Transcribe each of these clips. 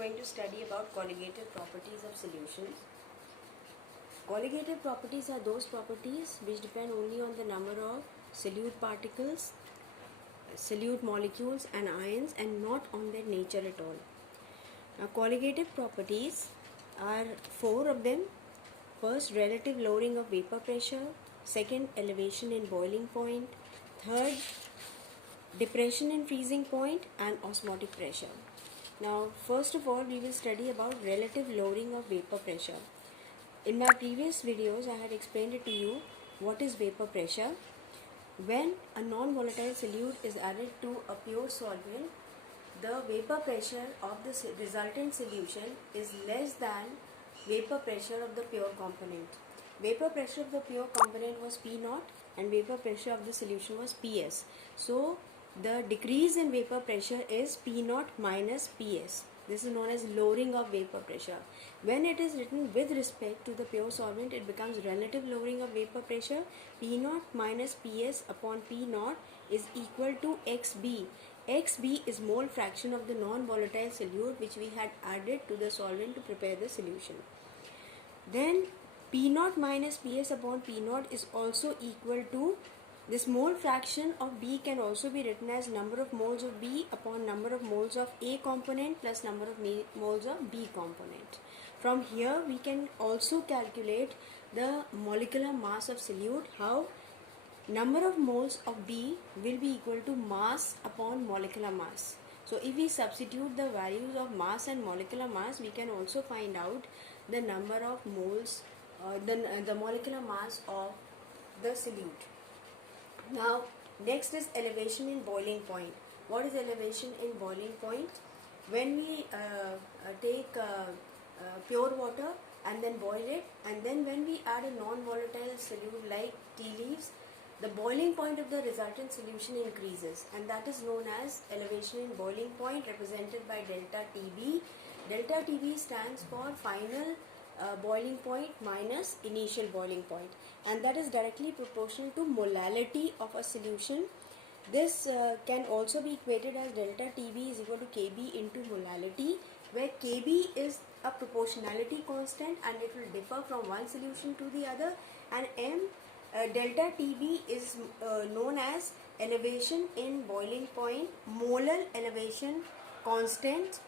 going to study about colligative properties of solutions. Colligative properties are those properties which depend only on the number of solute particles, solute molecules and ions, and not on their nature at all. Now, colligative properties are four of them. First, relative lowering of vapor pressure. Second, elevation in boiling point. Third, depression in freezing point, and osmotic pressure. Now, first of all, we will study about relative lowering of vapor pressure. In my previous videos, I had explained it to you what is vapor pressure. When a non-volatile solute is added to a pure solvent, the vapor pressure of the resultant solution is less than vapor pressure of the pure component. Vapor pressure of the pure component was P0 and vapor pressure of the solution was PS. So, the decrease in vapor pressure is P0 minus PS. This is known as lowering of vapor pressure. When it is written with respect to the pure solvent, it becomes relative lowering of vapor pressure. P0 minus PS upon P0 is equal to XB. XB is mole fraction of the non-volatile solute which we had added to the solvent to prepare the solution. Then P0 minus PS upon P0 is also equal to, this mole fraction of B can also be written as number of moles of B upon number of moles of A component plus number of moles of B component. From here we can also calculate the molecular mass of solute. How? Number of moles of B will be equal to mass upon molecular mass. So if we substitute the values of mass and molecular mass, we can also find out the number of moles, the molecular mass of the solute. Now, next is elevation in boiling point. What is elevation in boiling point? When we take pure water and then boil it, and then when we add a non-volatile solute like tea leaves, the boiling point of the resultant solution increases, and that is known as elevation in boiling point, represented by delta TB. Delta TB stands for final boiling point minus initial boiling point, and that is directly proportional to molality of a solution. This can also be equated as delta TB is equal to Kb into molality, where Kb is a proportionality constant and it will differ from one solution to the other, and delta TB is known as elevation in boiling point, molar elevation constant,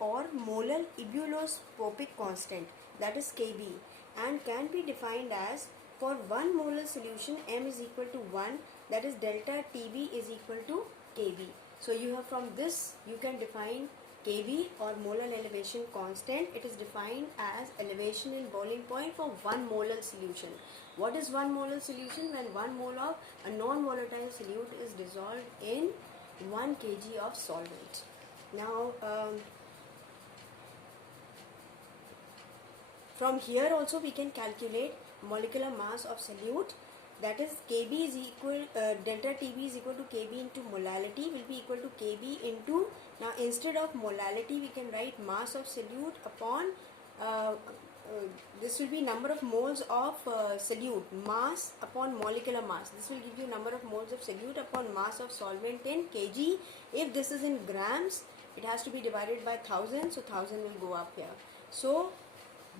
or molar ebuloscopic constant, that is Kb, and can be defined as, for 1 molar solution M is equal to 1, that is delta TB is equal to Kb. So you have, from this you can define Kb or molar elevation constant. It is defined as elevation in boiling point for 1 molar solution. What is 1 molar solution? When 1 mole of a non-volatile solute is dissolved in 1 kg of solvent. Now, from here also we can calculate molecular mass of solute. That is Kb is equal, delta TB is equal to Kb into molality will be equal to Kb into, now instead of molality we can write mass of solute upon, this will be number of moles of solute, mass upon molecular mass. This will give you number of moles of solute upon mass of solvent in kg. If this is in grams, it has to be divided by 1000, so 1000 will go up here. So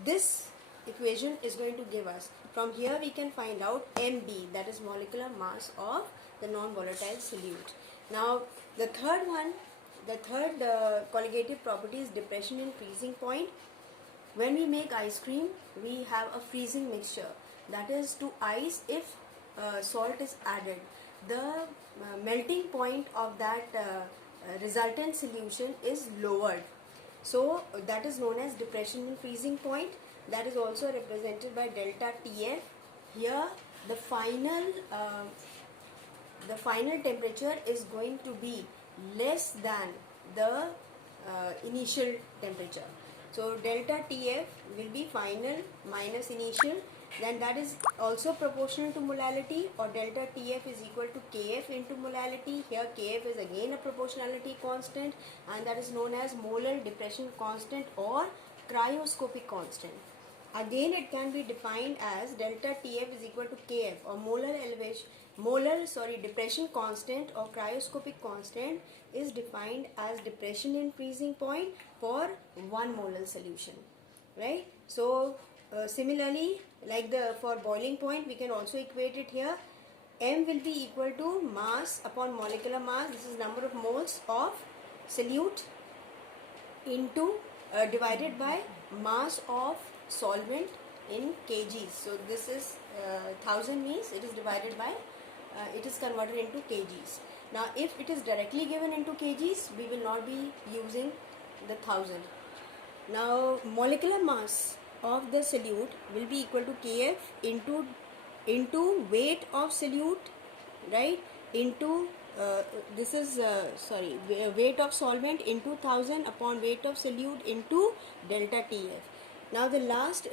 this equation is going to give us, from here we can find out MB, that is molecular mass of the non-volatile solute. Now the third colligative property is depression in freezing point. When we make ice cream, we have a freezing mixture, that is to ice if salt is added. The melting point of that resultant solution is lowered. So that is known as depression in freezing point. That is also represented by delta TF. Here the final temperature is going to be less than the initial temperature. So delta TF will be final minus initial, then that is also proportional to molality, or delta TF is equal to Kf into molality. Here Kf is again a proportionality constant, and that is known as molar depression constant or cryoscopic constant. Again, it can be defined as delta TF is equal to KF, or depression constant or cryoscopic constant is defined as depression in freezing point for 1 molar solution, right? So similarly, like for boiling point, we can also equate it here. M will be equal to mass upon molecular mass. This is number of moles of solute into divided by mass of solvent in kgs. So this is 1000 means it is divided by it is converted into kgs. Now if it is directly given into kgs, we will not be using the 1000. Now molecular mass of the solute will be equal to kf into weight of solute, right, into weight of solvent into 1000 upon weight of solute into delta TF. Now the last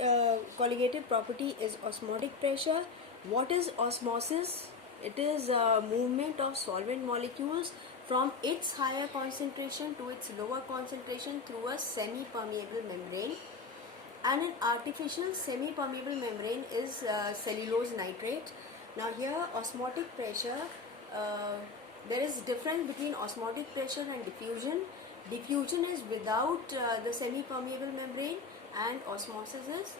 colligative property is osmotic pressure. What is osmosis? It is a movement of solvent molecules from its higher concentration to its lower concentration through a semi-permeable membrane. And an artificial semi-permeable membrane is cellulose nitrate. Now here osmotic pressure, there is difference between osmotic pressure and diffusion. Diffusion is without the semi-permeable membrane, and osmosis is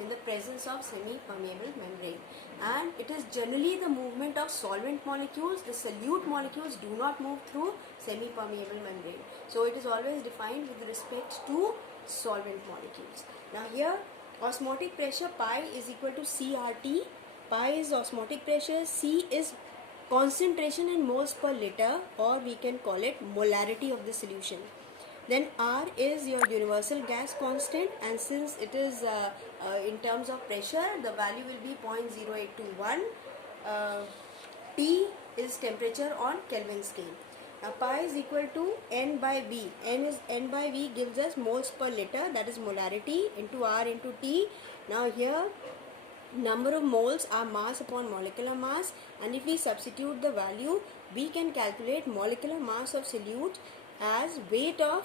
in the presence of semi-permeable membrane. And it is generally the movement of solvent molecules. The solute molecules do not move through semi-permeable membrane. So it is always defined with respect to solvent molecules. Now here osmotic pressure pi is equal to CRT. Pi is osmotic pressure, C is concentration in moles per liter, or we can call it molarity of the solution. Then R is your universal gas constant, and since it is in terms of pressure, the value will be 0.0821. T is temperature on Kelvin scale. Now pi is equal to N by V. N by V gives us moles per liter, that is molarity, into R into T. Now here number of moles are mass upon molecular mass, and if we substitute the value, we can calculate molecular mass of solute as weight of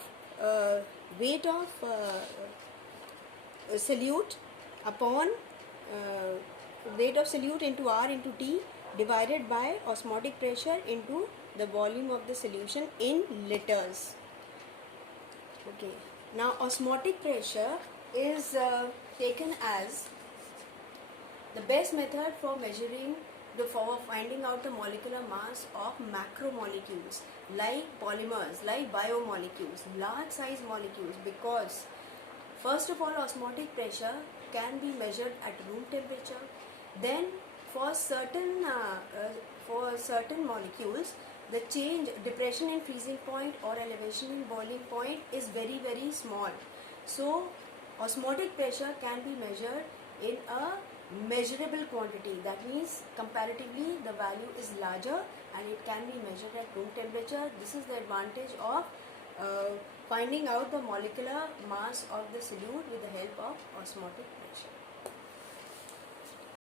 solute upon weight of solute into R into T divided by osmotic pressure into the volume of the solution in liters. Okay. Now osmotic pressure is taken as the best method for measuring for finding out the molecular mass of macromolecules like polymers, like biomolecules, large size molecules, because first of all osmotic pressure can be measured at room temperature. Then for certain molecules, the change, depression in freezing point or elevation in boiling point is very, very small. So osmotic pressure can be measured in a measurable quantity. That means comparatively the value is larger and it can be measured at room temperature. This is the advantage of finding out the molecular mass of the solute with the help of osmotic pressure.